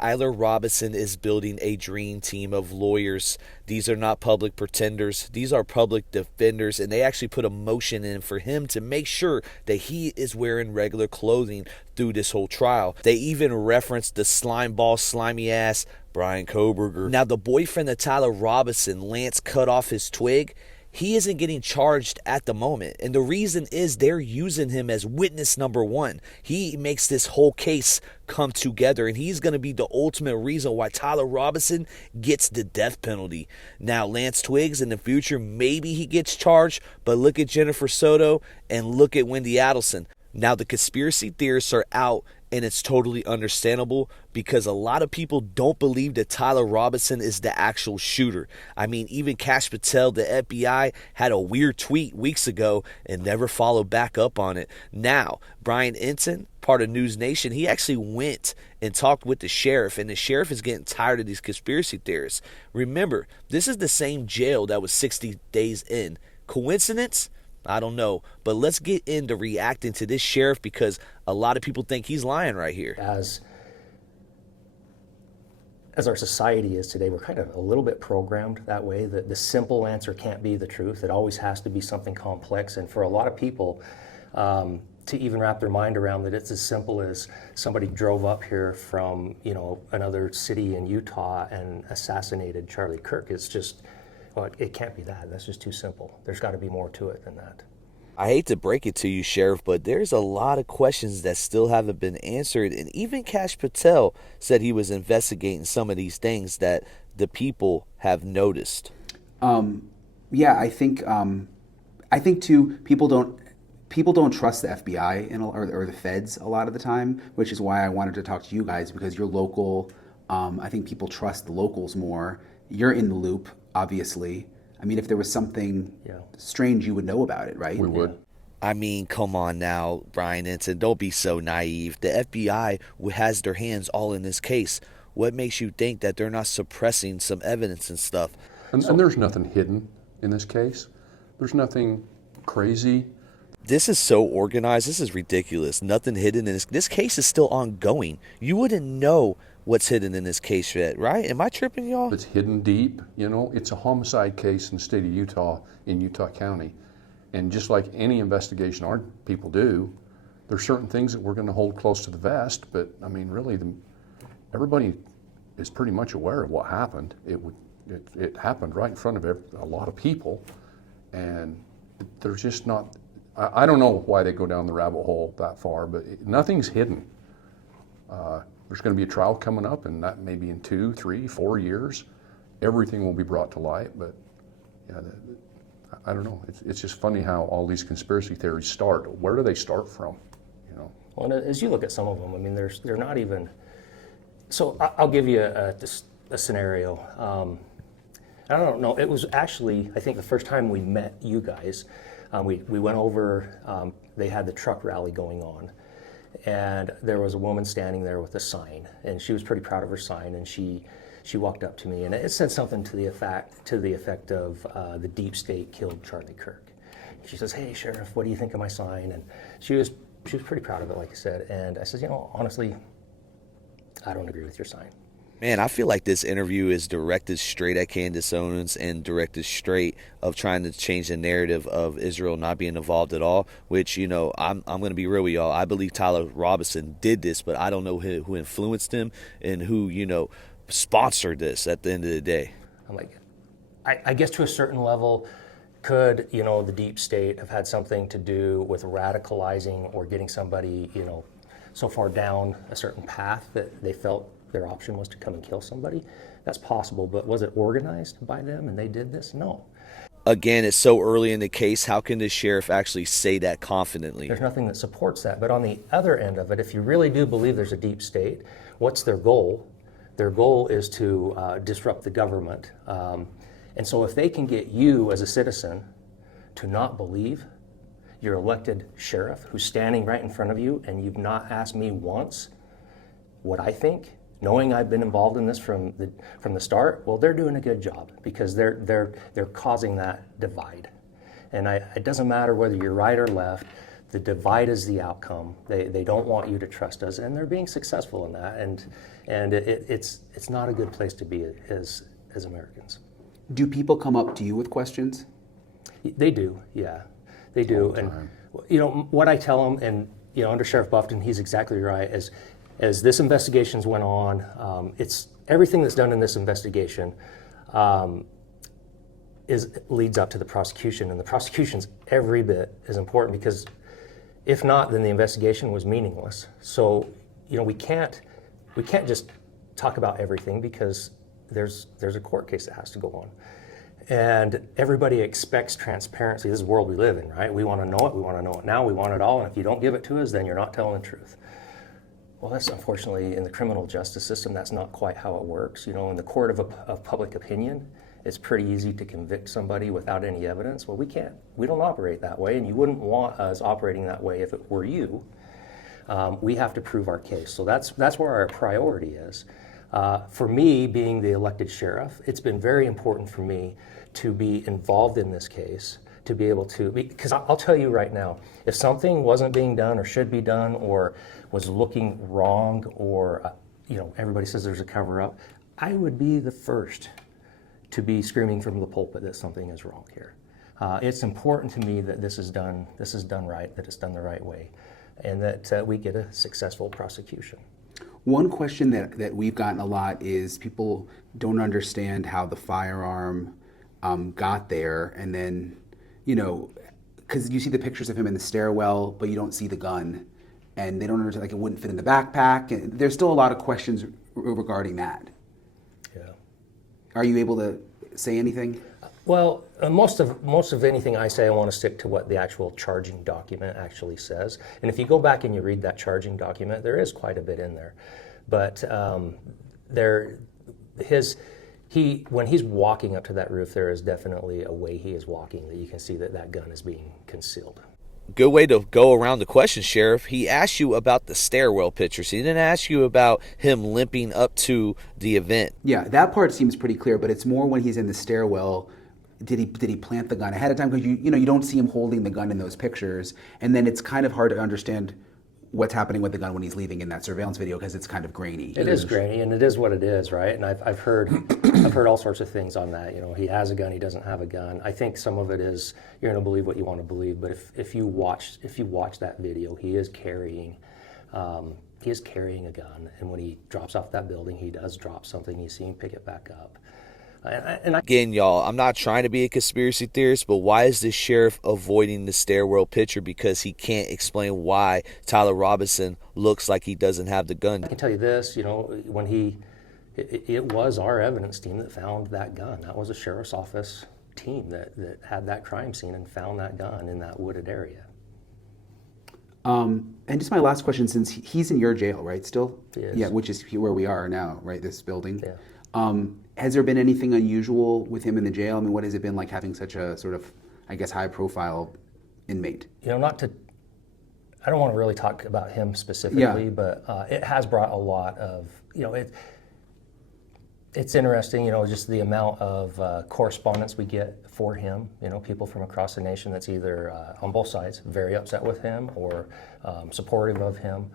Tyler Robinson is building a dream team of lawyers. These are not public pretenders. These are public defenders, and they actually put a motion in for him to make sure that he is wearing regular clothing through this whole trial. They even referenced the slime ball, slimy ass Brian Koberger. Now, the boyfriend of Tyler Robinson, Lance, cut off his twig. He isn't getting charged at the moment. And the reason is they're using him as witness number one. He makes this whole case come together, and he's going to be the ultimate reason why Tyler Robinson gets the death penalty. Now, Lance Twiggs, in the future, maybe he gets charged, but look at Jennifer Soto and look at Wendy Adelson. Now, the conspiracy theorists are out, and it's totally understandable because a lot of people don't believe that Tyler Robinson is the actual shooter. I mean, even Kash Patel, the FBI, had a weird tweet weeks ago and never followed back up on it. Now, Brian Entin, part of News Nation, he actually went and talked with the sheriff, and the sheriff is getting tired of these conspiracy theorists. Remember, this is the same jail that was 60 days in. Coincidence? I don't know, but let's get into reacting to this sheriff because a lot of people think he's lying right here. As our society is today, we're kind of a little bit programmed that way, that the simple answer can't be the truth. It always has to be something complex, and for a lot of people to even wrap their mind around that it's as simple as somebody drove up here from, you know, another city in Utah and assassinated Charlie Kirk. It's just, well, it can't be that. That's just too simple. There's got to be more to it than that. I hate to break it to you, Sheriff, but there's a lot of questions that still haven't been answered. And even Kash Patel said he was investigating some of these things that the people have noticed. Yeah, I think too, people don't trust the FBI or the feds a lot of the time, which is why I wanted to talk to you guys, because you're local. I think people trust the locals more. You're in the loop, obviously. I mean, if there was something strange, you would know about it, right? We would. I mean, come on now, Brian Entin, don't be so naive. The FBI has their hands all in this case. What makes you think that they're not suppressing some evidence and stuff? And there's nothing hidden in this case. There's nothing crazy. This is so organized. This is ridiculous. Nothing hidden in this. This case is still ongoing. You wouldn't know what's hidden in this case yet, right? Am I tripping, y'all? It's hidden deep. You know, it's a homicide case in the state of Utah, in Utah County. And just like any investigation our people do, there's certain things that we're going to hold close to the vest. But, I mean, really, everybody is pretty much aware of what happened. It happened right in front of a lot of people. And there's just not... I don't know why they go down the rabbit hole that far, but nothing's hidden. There's going to be a trial coming up, and that maybe in 2, 3, 4 years, everything will be brought to light. But yeah, I don't know. It's just funny how all these conspiracy theories start. Where do they start from? You know. Well, and as you look at some of them, I mean, they're not even. So I'll give you a scenario. I don't know. It was actually, I think, the first time we met you guys. We went over, they had the truck rally going on, and there was a woman standing there with a sign, and she was pretty proud of her sign, and she walked up to me, and it said something to the effect of the deep state killed Charlie Kirk. She says, "Hey, Sheriff, what do you think of my sign?" And she was pretty proud of it, like I said, and I said, "You know, honestly, I don't agree with your sign." Man, I feel like this interview is directed straight at Candace Owens and directed straight of trying to change the narrative of Israel not being involved at all, which, you know, I'm going to be real with y'all. I believe Tyler Robinson did this, but I don't know who influenced him and who, you know, sponsored this at the end of the day. I'm like, I guess to a certain level, could, you know, the deep state have had something to do with radicalizing or getting somebody, you know, so far down a certain path that they felt their option was to come and kill somebody? That's possible, but was it organized by them and they did this? No. Again, it's so early in the case. How can the sheriff actually say that confidently? There's nothing that supports that. But on the other end of it, if you really do believe there's a deep state, what's their goal? Their goal is to disrupt the government. And so if they can get you as a citizen to not believe your elected sheriff who's standing right in front of you and you've not asked me once what I think, knowing I've been involved in this from the start, well, they're doing a good job because they're causing that divide. And it doesn't matter whether you're right or left, the divide is the outcome. They don't want you to trust us, and they're being successful in that. And it's not a good place to be as Americans. Do people come up to you with questions? They do, yeah, they do. And what I tell them, and Under Sheriff Buffton, he's exactly right. As this investigations went on, it's everything that's done in this investigation leads up to the prosecution, and the prosecution's every bit as important, because if not, then the investigation was meaningless. So, we can't just talk about everything, because there's a court case that has to go on. And everybody expects transparency. This is the world we live in, right? We want to know it. We want to know it now. We want it all. And if you don't give it to us, then you're not telling the truth. Well, that's unfortunately, in the criminal justice system, that's not quite how it works. In the court of public opinion, it's pretty easy to convict somebody without any evidence. Well, we don't operate that way, and you wouldn't want us operating that way if it were you. We have to prove our case. So that's where our priority is. For me, being the elected sheriff, it's been very important for me to be involved in this case, to be able to, because I'll tell you right now, if something wasn't being done or should be done or was looking wrong, or everybody says there's a cover-up, I would be the first to be screaming from the pulpit that something is wrong here. It's important to me that this is done right, that it's done the right way, and that we get a successful prosecution. One question that we've gotten a lot is people don't understand how the firearm got there, and then, because you see the pictures of him in the stairwell, but you don't see the gun, and they don't understand, like, it wouldn't fit in the backpack, and there's still a lot of questions regarding that. Yeah. Are you able to say anything? Well, most of anything I say, I want to stick to what the actual charging document actually says. And if you go back and you read that charging document, there is quite a bit in there. But when he's walking up to that roof, there is definitely a way he is walking that you can see that gun is being concealed. Good way to go around the question, Sheriff. He asked you about the stairwell pictures. He didn't ask you about him limping up to the event. Yeah, that part seems pretty clear, but it's more when he's in the stairwell. Did he plant the gun ahead of time? Because you don't see him holding the gun in those pictures, and then it's kind of hard to understand what's happening with the gun when he's leaving in that surveillance video, because it's kind of grainy. It is grainy, and it is what it is, right? And I've heard all sorts of things on that. He has a gun, he doesn't have a gun. I think some of it is you're going to believe what you want to believe. But if you watch that video, he is carrying a gun, and when he drops off that building, he does drop something. You see him pick it back up. Again, y'all, I'm not trying to be a conspiracy theorist, but why is the sheriff avoiding the stairwell picture? Because he can't explain why Tyler Robinson looks like he doesn't have the gun. I can tell you this, when it was our evidence team that found that gun. That was a sheriff's office team that had that crime scene and found that gun in that wooded area. And just my last question, since he's in your jail, right, still? He is. Yeah, which is where we are now, right, this building. Yeah. Has there been anything unusual with him in the jail? I mean, what has it been like having such a sort of, I guess, high-profile inmate? I don't want to really talk about him specifically, but it has brought a lot of, it's interesting, just the amount of correspondence we get for him, people from across the nation that's either on both sides, very upset with him or supportive of him.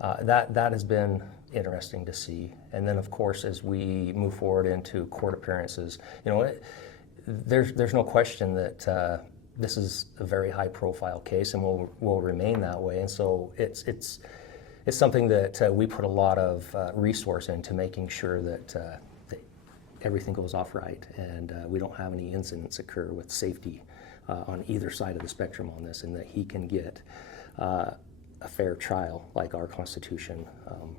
That has been interesting to see. And then, of course, as we move forward into court appearances, there's no question that this is a very high-profile case and will remain that way. And so it's something that we put a lot of resource into making sure that everything goes off right and we don't have any incidents occur with safety on either side of the spectrum on this, and that he can get a fair trial like our Constitution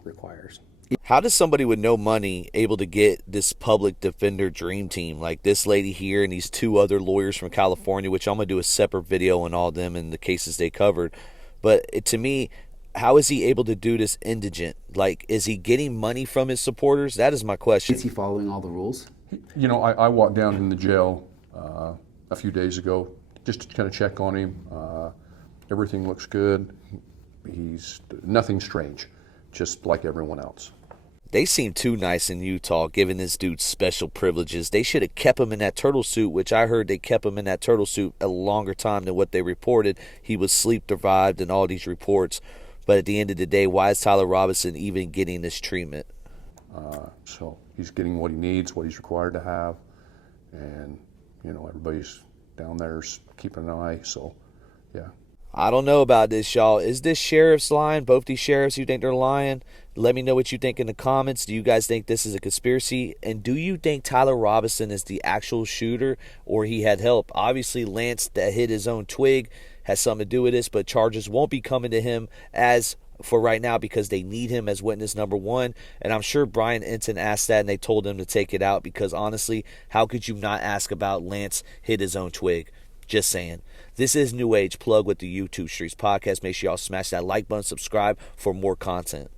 requires. How does somebody with no money able to get this public defender dream team, like this lady here and these two other lawyers from California, which I'm going to do a separate video on all of them and the cases they covered. But to me, how is he able to do this indigent? Like, is he getting money from his supporters? That is my question. Is he following all the rules? I walked down in the jail a few days ago just to kind of check on him. Everything looks good. He's nothing strange, just like everyone else. They seem too nice in Utah, giving this dude special privileges. They should have kept him in that turtle suit, which I heard they kept him in that turtle suit a longer time than what they reported. He was sleep deprived and all these reports. But at the end of the day, why is Tyler Robinson even getting this treatment? So he's getting what he needs, what he's required to have, and everybody's down there keeping an eye. So, yeah. I don't know about this, y'all. Is this sheriff's lying? Both these sheriffs, you think they're lying? Let me know what you think in the comments. Do you guys think this is a conspiracy? And do you think Tyler Robinson is the actual shooter or he had help? Obviously, Lance that hit his own twig has something to do with this, but charges won't be coming to him as for right now because they need him as witness number one. And I'm sure Brian Entin asked that and they told him to take it out because honestly, how could you not ask about Lance hit his own twig? Just saying. This is New Age Plug with the YouTube Streets Podcast. Make sure y'all smash that like button, subscribe for more content.